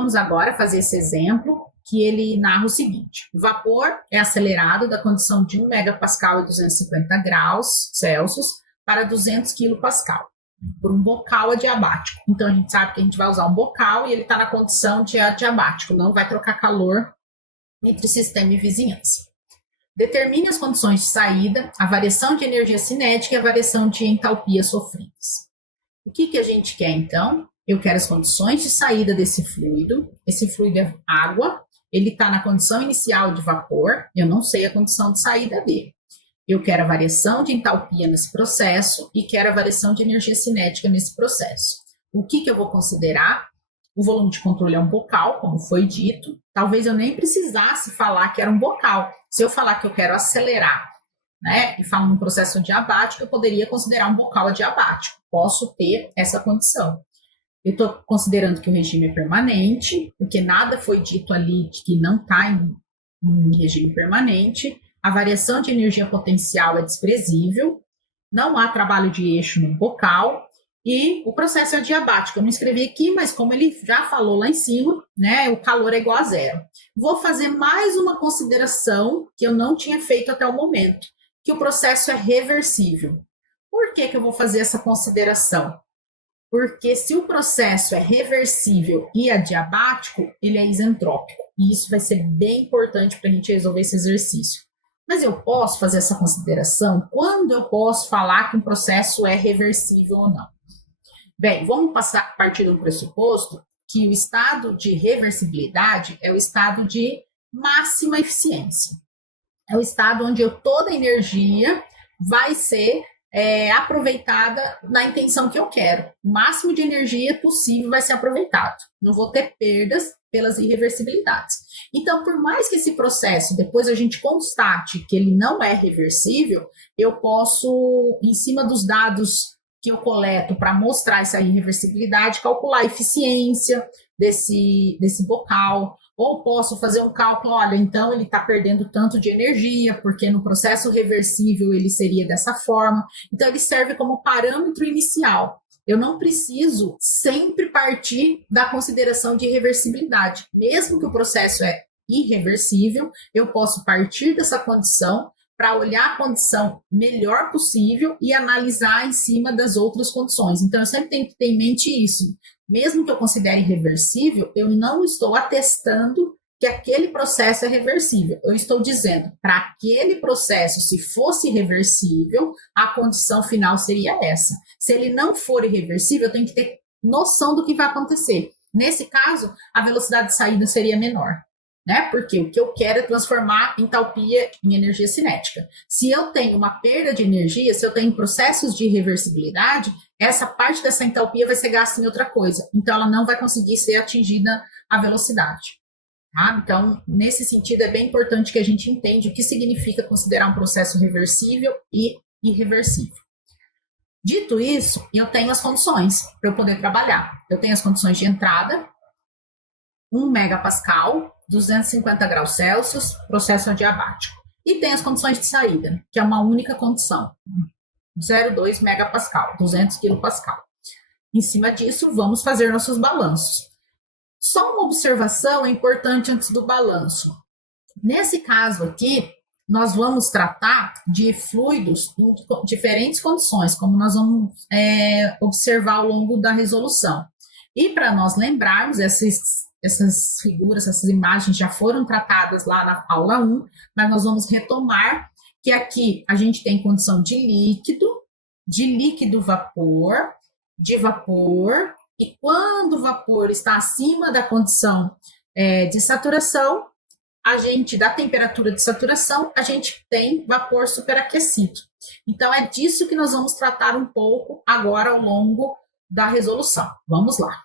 vamos agora fazer esse exemplo que ele narra o seguinte: o vapor é acelerado da condição de 1 megapascal e 250 graus Celsius para 200 quilopascal por um bocal adiabático. Então, a gente sabe que a gente vai usar um bocal e ele está na condição de adiabático, não vai trocar calor entre sistema e vizinhança. Determine as condições de saída, a variação de energia cinética e a variação de entalpia sofridas. O que a gente quer, então? Eu quero as condições de saída desse fluido. Esse fluido é água, ele está na condição inicial de vapor, eu não sei a condição de saída dele. Eu quero a variação de entalpia nesse processo e quero a variação de energia cinética nesse processo. O que eu vou considerar? O volume de controle é um bocal, como foi dito. Talvez eu nem precisasse falar que era um bocal. Se eu falar que eu quero acelerar, né, e falar num processo adiabático, eu poderia considerar um bocal adiabático. Posso ter essa condição. Eu estou considerando que o regime é permanente, porque nada foi dito ali de que não está em regime permanente. A variação de energia potencial é desprezível. Não há trabalho de eixo no bocal. E o processo é adiabático. Eu não escrevi aqui, mas como ele já falou lá em cima, né, o calor é igual a zero. Vou fazer mais uma consideração que eu não tinha feito até o momento, que o processo é reversível. Por que eu vou fazer essa consideração? Porque se o processo é reversível e adiabático, ele é isentrópico. E isso vai ser bem importante para a gente resolver esse exercício. Mas eu posso fazer essa consideração quando eu posso falar que um processo é reversível ou não. Bem, vamos partir do pressuposto que o estado de reversibilidade é o estado de máxima eficiência. É o estado onde toda a energia vai ser aproveitada na intenção que eu quero. O máximo de energia possível vai ser aproveitado. Não vou ter perdas pelas irreversibilidades. Então, por mais que esse processo, depois a gente constate que ele não é reversível, eu posso, em cima dos dados que eu coleto para mostrar essa irreversibilidade, calcular a eficiência desse bocal, ou posso fazer um cálculo, olha, então ele está perdendo tanto de energia, porque no processo reversível ele seria dessa forma. Então, ele serve como parâmetro inicial. Eu não preciso sempre partir da consideração de irreversibilidade. Mesmo que o processo é irreversível, eu posso partir dessa condição para olhar a condição melhor possível e analisar em cima das outras condições. Então, eu sempre tenho que ter em mente isso. Mesmo que eu considere irreversível, eu não estou atestando que aquele processo é reversível. Eu estou dizendo, para aquele processo, se fosse reversível, a condição final seria essa. Se ele não for irreversível, eu tenho que ter noção do que vai acontecer. Nesse caso, a velocidade de saída seria menor, né? Porque o que eu quero é transformar entalpia em energia cinética. Se eu tenho uma perda de energia, se eu tenho processos de irreversibilidade, essa parte dessa entalpia vai ser gasta em outra coisa. Então, ela não vai conseguir ser atingida a velocidade. Tá? Então, nesse sentido, é bem importante que a gente entenda o que significa considerar um processo reversível e irreversível. Dito isso, eu tenho as condições para eu poder trabalhar. Eu tenho as condições de entrada, 1 megapascal, 250 graus Celsius, processo adiabático. E tem as condições de saída, que é uma única condição, 0,2 megapascal, 200 quilopascal. Em cima disso, vamos fazer nossos balanços. Só uma observação é importante antes do balanço. Nesse caso aqui, nós vamos tratar de fluidos em diferentes condições, como nós vamos observar ao longo da resolução. E para nós lembrarmos, essas figuras, essas imagens já foram tratadas lá na aula 1, mas nós vamos retomar que aqui a gente tem condição de líquido vapor, de vapor, e quando o vapor está acima da condição de saturação, da temperatura de saturação, a gente tem vapor superaquecido. Então, é disso que nós vamos tratar um pouco agora ao longo da resolução. Vamos lá.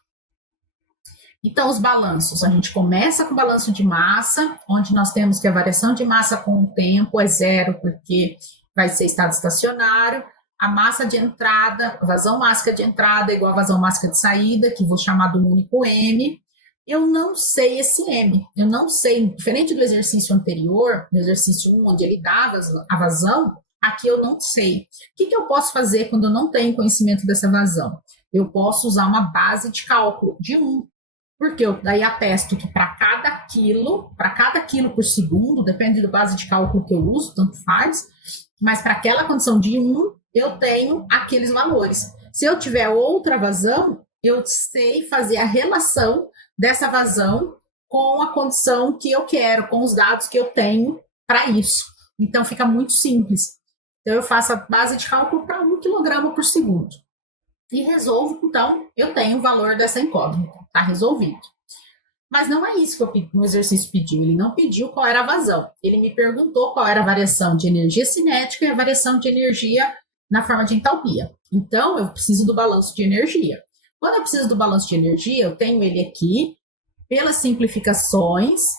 Então, os balanços. A gente começa com o balanço de massa, onde nós temos que a variação de massa com o tempo é zero, porque vai ser estado estacionário. A massa de entrada, a vazão mássica de entrada é igual a vazão mássica de saída, que vou chamar do único M. Eu não sei esse M. Eu não sei, diferente do exercício anterior, do exercício 1, onde ele dava a vazão, aqui eu não sei. O que eu posso fazer quando eu não tenho conhecimento dessa vazão? Eu posso usar uma base de cálculo de 1. porque eu daí atesto que para cada quilo por segundo, depende da base de cálculo que eu uso, tanto faz, mas para aquela condição de 1, eu tenho aqueles valores. Se eu tiver outra vazão, eu sei fazer a relação dessa vazão com a condição que eu quero, com os dados que eu tenho para isso. Então, fica muito simples. Então, eu faço a base de cálculo para 1 quilograma por segundo. E resolvo, então, eu tenho o valor dessa incógnita. Está resolvido. Mas não é isso que o exercício pediu. Ele não pediu qual era a vazão. Ele me perguntou qual era a variação de energia cinética e a variação de energia na forma de entalpia. Então, eu preciso do balanço de energia. Quando eu preciso do balanço de energia, eu tenho ele aqui. Pelas simplificações,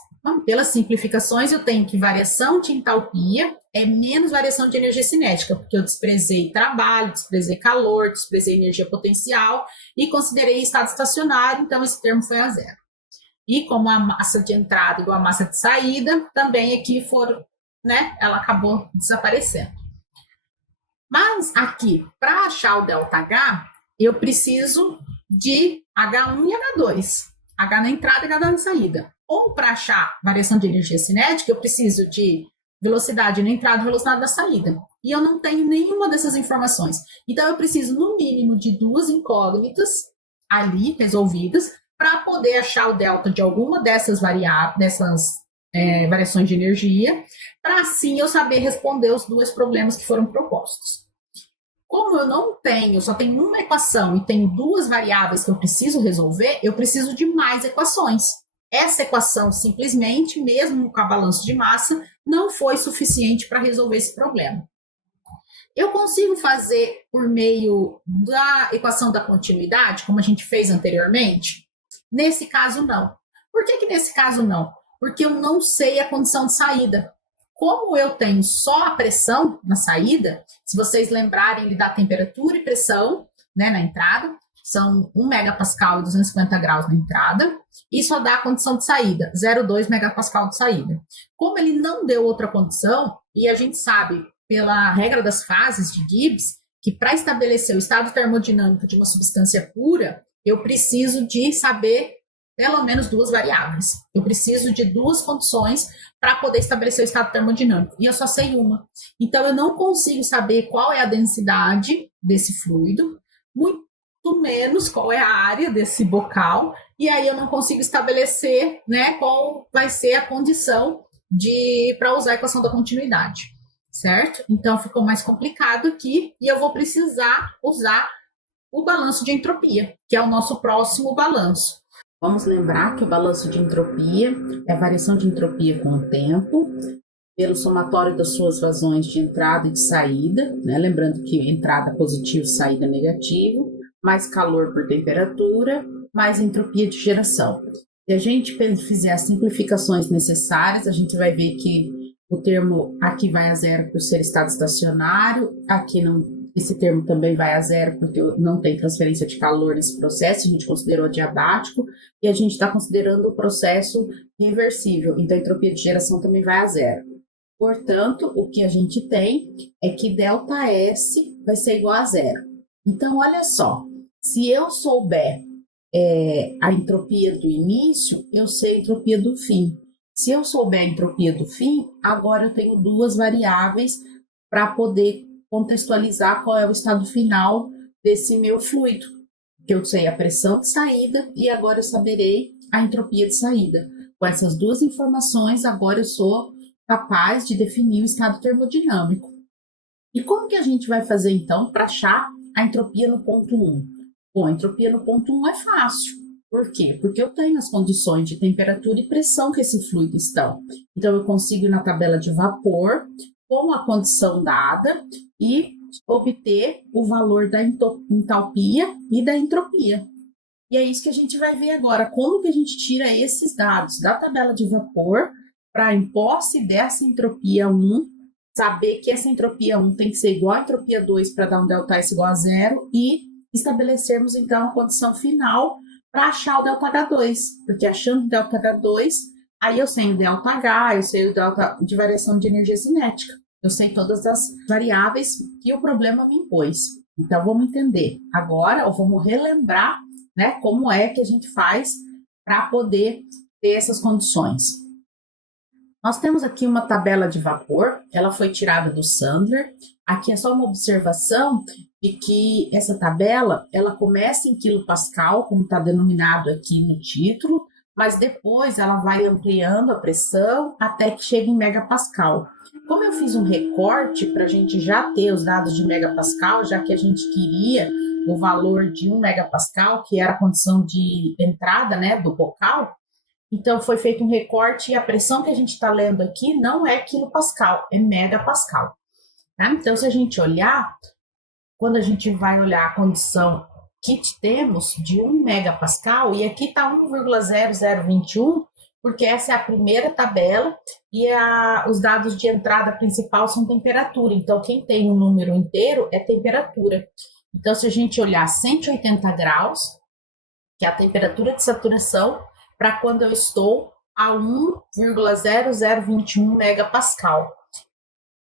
eu tenho que variação de entalpia é menos variação de energia cinética, porque eu desprezei trabalho, desprezei calor, desprezei energia potencial e considerei estado estacionário, então esse termo foi a zero. E como a massa de entrada igual a massa de saída, também aqui ela acabou desaparecendo. Mas aqui, para achar o ΔH, eu preciso de H1 e H2. H na entrada e H na saída. Ou para achar variação de energia cinética, eu preciso de velocidade na entrada e velocidade na saída. E eu não tenho nenhuma dessas informações. Então, eu preciso, no mínimo, de 2 incógnitas ali resolvidas para poder achar o delta de alguma dessas variações de energia, para assim eu saber responder os 2 problemas que foram propostos. Como eu não tenho, só tenho uma equação e tenho 2 variáveis que eu preciso resolver, eu preciso de mais equações. Essa equação, simplesmente, mesmo com a balanço de massa, não foi suficiente para resolver esse problema. Eu consigo fazer por meio da equação da continuidade, como a gente fez anteriormente? Nesse caso, não. Por que nesse caso não? Porque eu não sei a condição de saída. Como eu tenho só a pressão na saída, se vocês lembrarem, ele dá temperatura e pressão na entrada, são 1 megapascal e 250 graus na entrada, e só dá a condição de saída, 0,2 megapascal de saída. Como ele não deu outra condição, e a gente sabe, pela regra das fases de Gibbs, que para estabelecer o estado termodinâmico de uma substância pura, eu preciso de saber pelo menos 2 variáveis. Eu preciso de 2 condições para poder estabelecer o estado termodinâmico. E eu só sei uma. Então, eu não consigo saber qual é a densidade desse fluido, muito menos qual é a área desse bocal, e aí eu não consigo estabelecer qual vai ser a condição para usar a equação da continuidade, certo? Então, ficou mais complicado aqui, e eu vou precisar usar o balanço de entropia, que é o nosso próximo balanço. Vamos lembrar que o balanço de entropia é a variação de entropia com o tempo, pelo somatório das suas vazões de entrada e de saída, lembrando que entrada positivo, saída negativo, mais calor por temperatura, mais entropia de geração. Se a gente fizer as simplificações necessárias, a gente vai ver que o termo aqui vai a zero por ser estado estacionário, aqui não. Esse termo também vai a zero porque não tem transferência de calor nesse processo, a gente considerou adiabático, e a gente está considerando o processo reversível, então a entropia de geração também vai a zero. Portanto, o que a gente tem é que ΔS vai ser igual a zero. Então, olha só, se eu souber a entropia do início, eu sei a entropia do fim. Se eu souber a entropia do fim, agora eu tenho 2 variáveis para poder contextualizar qual é o estado final desse meu fluido. Eu sei a pressão de saída e agora eu saberei a entropia de saída. Com essas 2 informações, agora eu sou capaz de definir o estado termodinâmico. E como que a gente vai fazer, então, para achar a entropia no ponto 1? Bom, a entropia no ponto 1 é fácil. Por quê? Porque eu tenho as condições de temperatura e pressão que esse fluido estão. Então, eu consigo ir na tabela de vapor, com a condição dada, e obter o valor da entalpia e da entropia. E é isso que a gente vai ver agora, como que a gente tira esses dados da tabela de vapor para, em posse dessa entropia 1, saber que essa entropia 1 tem que ser igual à entropia 2 para dar um ΔS igual a zero e estabelecermos, então, a condição final para achar o ΔH2, porque achando o ΔH2, aí eu sei o ΔH, eu sei o delta de variação de energia cinética. Eu sei todas as variáveis que o problema me impôs. Então, vamos entender agora, ou vamos relembrar, como é que a gente faz para poder ter essas condições. Nós temos aqui uma tabela de vapor, ela foi tirada do Sandler. Aqui é só uma observação de que essa tabela, ela começa em quilopascal, como está denominado aqui no título, mas depois ela vai ampliando a pressão até que chegue em megapascal. Como eu fiz um recorte para a gente já ter os dados de megapascal, já que a gente queria o valor de 1 megapascal, que era a condição de entrada, né, do bocal, então foi feito um recorte e a pressão que a gente está lendo aqui não é quilopascal, é megapascal. Tá? Então, se a gente olhar, quando a gente vai olhar a condição que temos de 1 megapascal, e aqui está 1,0021, porque essa é a primeira tabela e os dados de entrada principal são temperatura. Então, quem tem um número inteiro é temperatura. Então, se a gente olhar 180 graus, que é a temperatura de saturação, para quando eu estou a 1,0021 megapascal.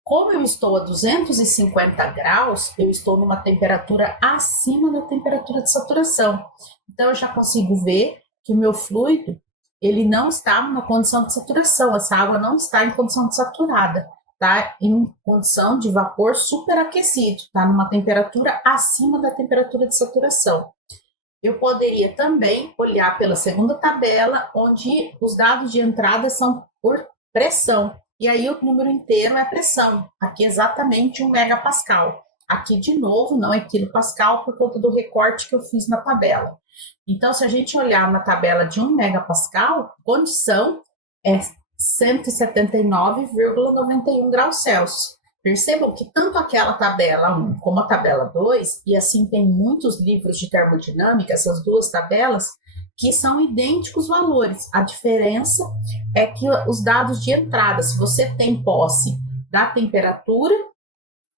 Como eu estou a 250 graus, eu estou numa temperatura acima da temperatura de saturação. Então, eu já consigo ver que o meu fluido, ele não está numa condição de saturação, essa água não está em condição de saturada, está em condição de vapor superaquecido, está numa temperatura acima da temperatura de saturação. Eu poderia também olhar pela segunda tabela, onde os dados de entrada são por pressão. E aí o número inteiro é pressão. Aqui exatamente 1 megapascal. Aqui, de novo, não é quilopascal por conta do recorte que eu fiz na tabela. Então, se a gente olhar na tabela de 1 megapascal, condição é 179,91 graus Celsius. Percebam que tanto aquela tabela 1 como a tabela 2, e assim tem muitos livros de termodinâmica, essas duas tabelas, que são idênticos valores. A diferença é que os dados de entrada, se você tem posse da temperatura,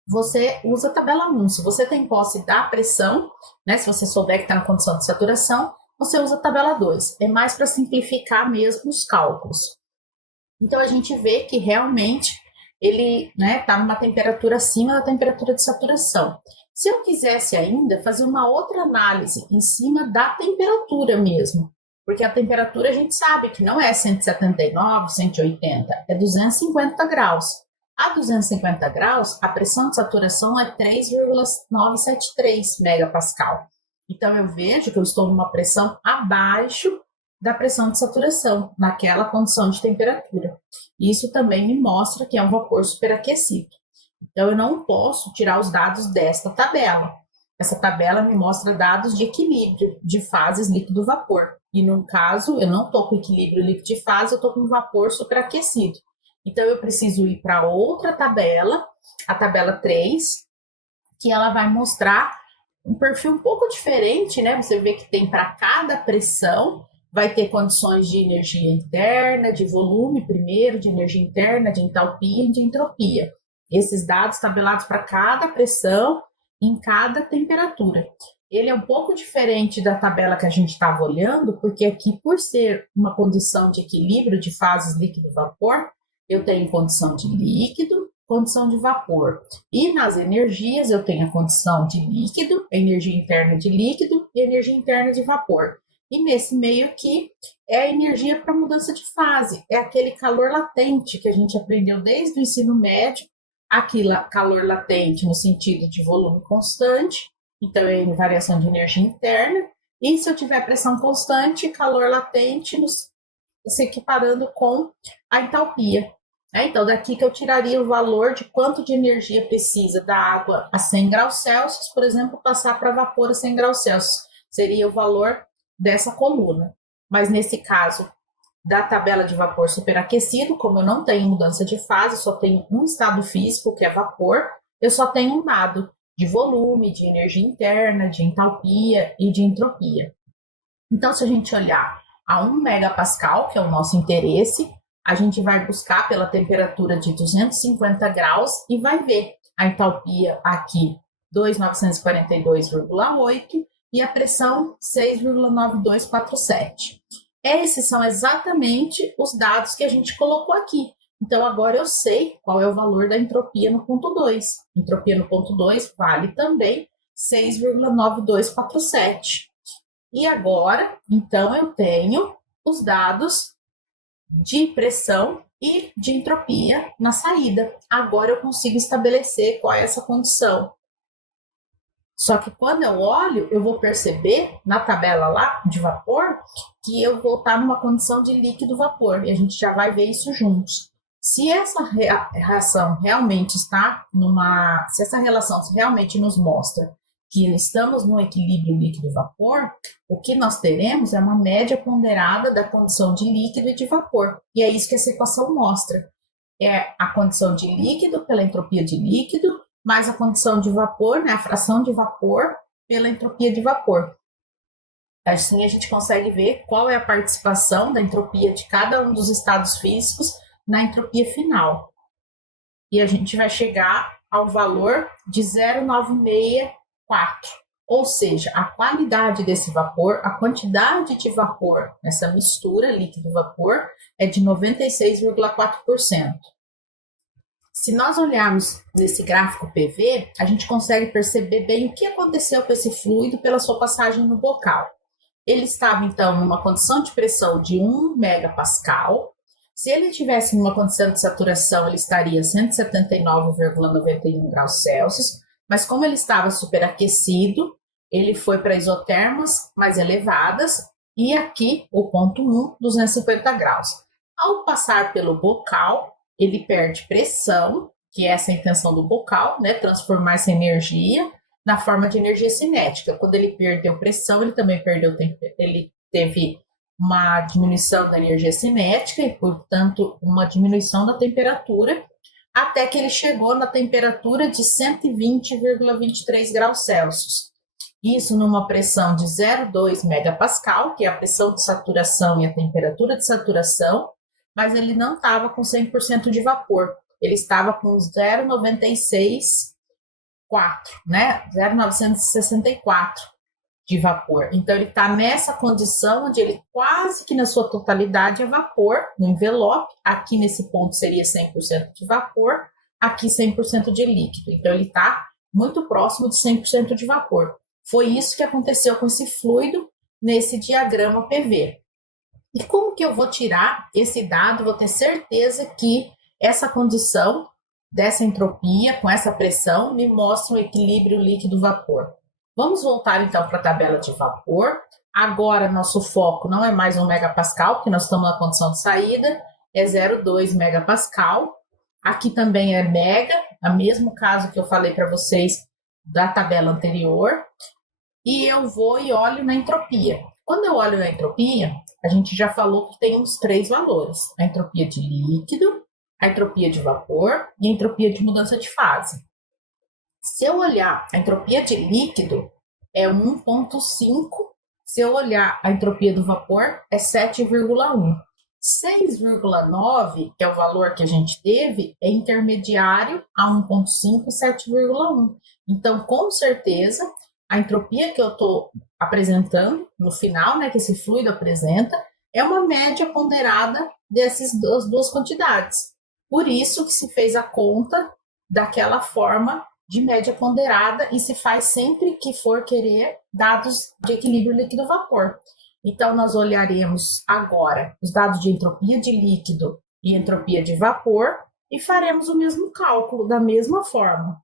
você usa a tabela 1. Se você tem posse da pressão, né, se você souber que está na condição de saturação, você usa a tabela 2. É mais para simplificar mesmo os cálculos. Então, a gente vê que realmente ele está numa temperatura acima da temperatura de saturação. Se eu quisesse ainda fazer uma outra análise em cima da temperatura mesmo, porque a temperatura a gente sabe que não é 179, 180, é 250 graus. A 250 graus, a pressão de saturação é 3,973 megapascal. Então, eu vejo que eu estou numa pressão abaixo da pressão de saturação, naquela condição de temperatura. Isso também me mostra que é um vapor superaquecido. Então, eu não posso tirar os dados desta tabela. Essa tabela me mostra dados de equilíbrio de fases líquido-vapor. E, no caso, eu não estou com equilíbrio líquido de fase, eu estou com vapor superaquecido. Então, eu preciso ir para outra tabela, a tabela 3, que ela vai mostrar um perfil um pouco diferente, né? Você vê que tem para cada pressão, vai ter condições de energia interna, de volume primeiro, de energia interna, de entalpia e de entropia. Esses dados tabelados para cada pressão, em cada temperatura. Ele é um pouco diferente da tabela que a gente estava olhando, porque aqui, por ser uma condição de equilíbrio de fases líquido-vapor, eu tenho condição de líquido, condição de vapor. E nas energias, eu tenho a condição de líquido, energia interna de líquido e energia interna de vapor. E nesse meio aqui é a energia para mudança de fase, é aquele calor latente que a gente aprendeu desde o ensino médio, aquele calor latente no sentido de volume constante, então é variação de energia interna, e se eu tiver pressão constante, calor latente se equiparando com a entalpia. Então, daqui que eu tiraria o valor de quanto de energia precisa da água a 100 graus Celsius, por exemplo, passar para vapor a 100 graus Celsius. Seria o valor dessa coluna. Mas nesse caso da tabela de vapor superaquecido, como eu não tenho mudança de fase, só tenho um estado físico, que é vapor, eu só tenho um dado de volume, de energia interna, de entalpia e de entropia. Então, se a gente olhar a 1 megapascal, que é o nosso interesse, a gente vai buscar pela temperatura de 250 graus e vai ver a entalpia aqui 2.942,8 e a pressão 6,9247. Esses são exatamente os dados que a gente colocou aqui. Então, agora eu sei qual é o valor da entropia no ponto 2. Entropia no ponto 2 vale também 6,9247. E agora, então, eu tenho os dados de pressão e de entropia na saída. Agora eu consigo estabelecer qual é essa condição. Só que quando eu olho, eu vou perceber na tabela lá de vapor que eu vou estar numa condição de líquido-vapor, e a gente já vai ver isso juntos. Se essa reação realmente está se essa relação realmente nos mostra que estamos no equilíbrio líquido-vapor, o que nós teremos é uma média ponderada da condição de líquido e de vapor. E é isso que essa equação mostra. É a condição de líquido pela entropia de líquido, mais a condição de vapor, né, a fração de vapor, pela entropia de vapor. Assim a gente consegue ver qual é a participação da entropia de cada um dos estados físicos na entropia final. E a gente vai chegar ao valor de 0,964. Ou seja, a qualidade desse vapor, a quantidade de vapor nessa mistura líquido-vapor é de 96,4%. Se nós olharmos nesse gráfico PV, a gente consegue perceber bem o que aconteceu com esse fluido pela sua passagem no bocal. Ele estava, então, numa condição de pressão de 1 megapascal. Se ele estivesse numa condição de saturação, ele estaria a 179,91 graus Celsius, mas como ele estava superaquecido, ele foi para isotermas mais elevadas, e aqui o ponto 1, 250 graus. Ao passar pelo bocal, ele perde pressão, que é essa a intenção do bocal, né, transformar essa energia na forma de energia cinética. Quando ele perdeu pressão, ele também perdeu tempo, ele teve uma diminuição da energia cinética e, portanto, uma diminuição da temperatura, até que ele chegou na temperatura de 120,23 graus Celsius. Isso numa pressão de 0,2 megapascal, que é a pressão de saturação e a temperatura de saturação, mas ele não estava com 100% de vapor, ele estava com 0,964, né? 0,964 de vapor. Então, ele está nessa condição onde ele quase que na sua totalidade é vapor, no envelope. Aqui nesse ponto seria 100% de vapor, aqui 100% de líquido. Então, ele está muito próximo de 100% de vapor. Foi isso que aconteceu com esse fluido nesse diagrama PV. E como que eu vou tirar esse dado? Vou ter certeza que essa condição dessa entropia, com essa pressão, me mostra um equilíbrio líquido-vapor. Vamos voltar então para a tabela de vapor. Agora nosso foco não é mais 1 megapascal, porque nós estamos na condição de saída, é 0,2 megapascal. Aqui também é mega, o mesmo caso que eu falei para vocês da tabela anterior. E eu vou e olho na entropia. Quando eu olho na entropia, a gente já falou que tem uns 3 valores: a entropia de líquido, a entropia de vapor e a entropia de mudança de fase. Se eu olhar a entropia de líquido, é 1,5. Se eu olhar a entropia do vapor, é 7,1. 6,9, que é o valor que a gente teve, é intermediário a 1,5 e 7,1. Então, com certeza, a entropia que eu estou apresentando no final, né, que esse fluido apresenta, é uma média ponderada dessas duas quantidades. Por isso que se fez a conta daquela forma de média ponderada e se faz sempre que for querer dados de equilíbrio líquido-vapor. Então, nós olharemos agora os dados de entropia de líquido e entropia de vapor e faremos o mesmo cálculo da mesma forma.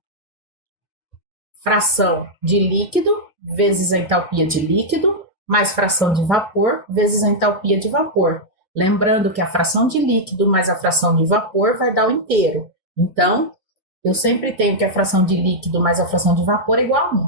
Fração de líquido vezes a entalpia de líquido, mais fração de vapor vezes a entalpia de vapor. Lembrando que a fração de líquido mais a fração de vapor vai dar o inteiro. Então, eu sempre tenho que a fração de líquido mais a fração de vapor é igual a 1.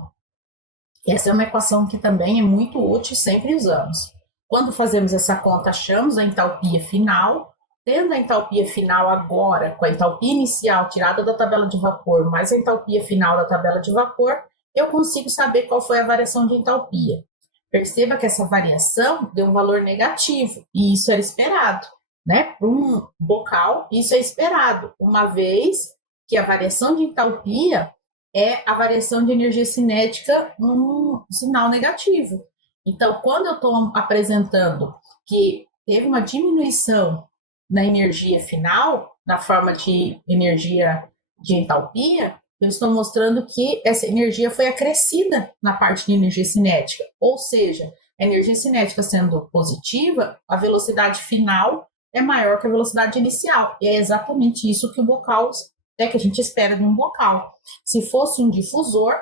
Essa é uma equação que também é muito útil e sempre usamos. Quando fazemos essa conta, achamos a entalpia final. Tendo a entalpia final agora, com a entalpia inicial tirada da tabela de vapor, mais a entalpia final da tabela de vapor, eu consigo saber qual foi a variação de entalpia. Perceba que essa variação deu um valor negativo, e isso era esperado, né? Para um bocal, isso é esperado, uma vez que a variação de entalpia é a variação de energia cinética num sinal negativo. Então, quando eu estou apresentando que teve uma diminuição na energia final, na forma de energia de entalpia, eu estou mostrando que essa energia foi acrescida na parte de energia cinética. Ou seja, a energia cinética sendo positiva, a velocidade final é maior que a velocidade inicial. E é exatamente isso que o bocal, que a gente espera de um bocal. Se fosse um difusor,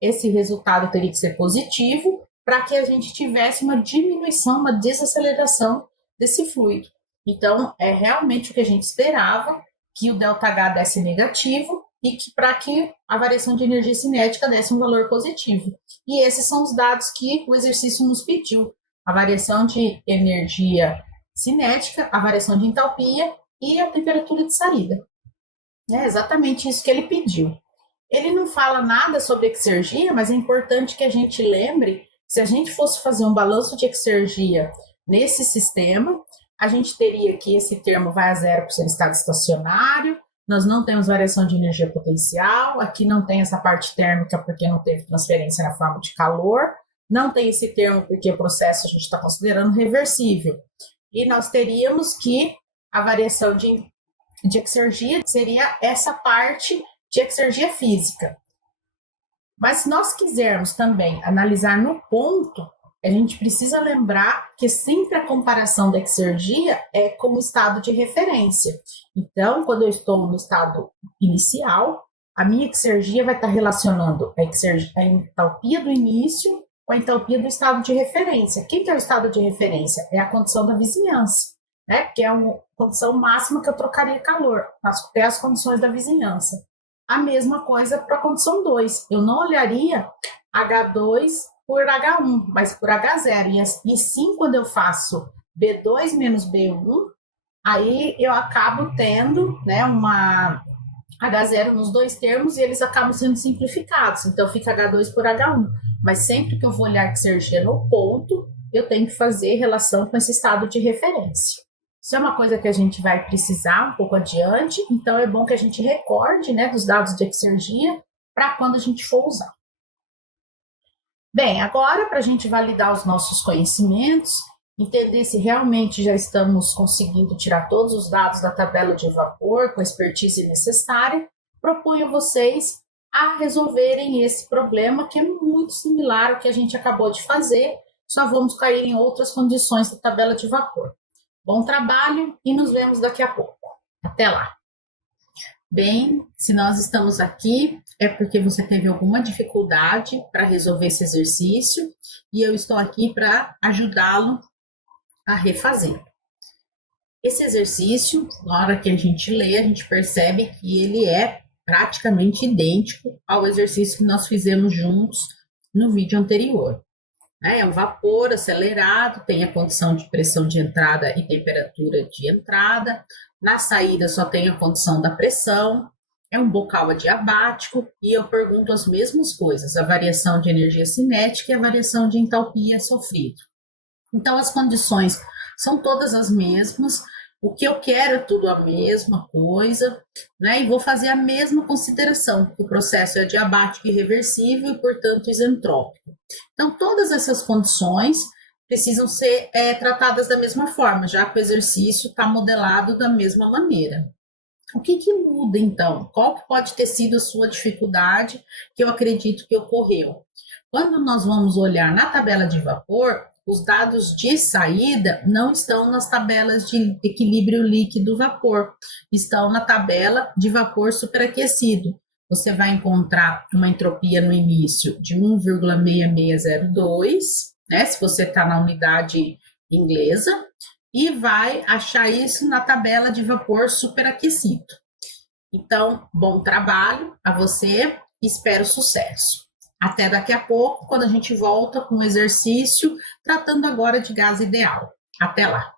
esse resultado teria que ser positivo para que a gente tivesse uma diminuição, uma desaceleração desse fluido. Então, é realmente o que a gente esperava, que o ΔH desse negativo e que para que a variação de energia cinética desse um valor positivo. E esses são os dados que o exercício nos pediu. A variação de energia cinética, a variação de entalpia e a temperatura de saída. É exatamente isso que ele pediu. Ele não fala nada sobre exergia, mas é importante que a gente lembre, se a gente fosse fazer um balanço de exergia nesse sistema, a gente teria que esse termo vai a zero por ser estado estacionário, nós não temos variação de energia potencial, aqui não tem essa parte térmica porque não teve transferência na forma de calor, não tem esse termo porque o processo a gente está considerando reversível. E nós teríamos que a variação de exergia seria essa parte de exergia física. Mas se nós quisermos também analisar no ponto, a gente precisa lembrar que sempre a comparação da exergia é como estado de referência. Então, quando eu estou no estado inicial, a minha exergia vai estar relacionando a entalpia do início com a entalpia do estado de referência. O que é o estado de referência? É a condição da vizinhança, né? Que é uma condição máxima que eu trocaria calor, até as condições da vizinhança. A mesma coisa para a condição 2. Eu não olharia H2 por H1, mas por H0. E sim, quando eu faço B2 menos B1, aí eu acabo tendo, né, uma H0 nos dois termos e eles acabam sendo simplificados. Então, fica H2 por H1. Mas sempre que eu vou olhar exergia no ponto, eu tenho que fazer relação com esse estado de referência. Isso é uma coisa que a gente vai precisar um pouco adiante, então é bom que a gente recorde, né, dos dados de exergia para quando a gente for usar. Bem, agora para a gente validar os nossos conhecimentos, entender se realmente já estamos conseguindo tirar todos os dados da tabela de vapor com a expertise necessária, proponho vocês a resolverem esse problema que é muito similar ao que a gente acabou de fazer, só vamos cair em outras condições da tabela de vapor. Bom trabalho e nos vemos daqui a pouco. Até lá! Bem, se nós estamos aqui é porque você teve alguma dificuldade para resolver esse exercício e eu estou aqui para ajudá-lo a refazer. Esse exercício, na hora que a gente lê, a gente percebe que ele é praticamente idêntico ao exercício que nós fizemos juntos no vídeo anterior. É um vapor acelerado, tem a condição de pressão de entrada e temperatura de entrada. Na saída só tem a condição da pressão. É um bocal adiabático e eu pergunto as mesmas coisas, a variação de energia cinética e a variação de entalpia sofrido. Então as condições são todas as mesmas, o que eu quero é tudo a mesma coisa, né? E vou fazer a mesma consideração, que o processo é adiabático e reversível e, portanto, isentrópico. Então, todas essas condições precisam ser tratadas da mesma forma, já que o exercício está modelado da mesma maneira. O que muda, então? Qual que pode ter sido a sua dificuldade que eu acredito que ocorreu? Quando nós vamos olhar na tabela de vapor, os dados de saída não estão nas tabelas de equilíbrio líquido-vapor, estão na tabela de vapor superaquecido. Você vai encontrar uma entropia no início de 1,6602, né, se você está na unidade inglesa, e vai achar isso na tabela de vapor superaquecido. Então, bom trabalho a você, espero sucesso. Até daqui a pouco, quando a gente volta com o exercício, tratando agora de gás ideal. Até lá!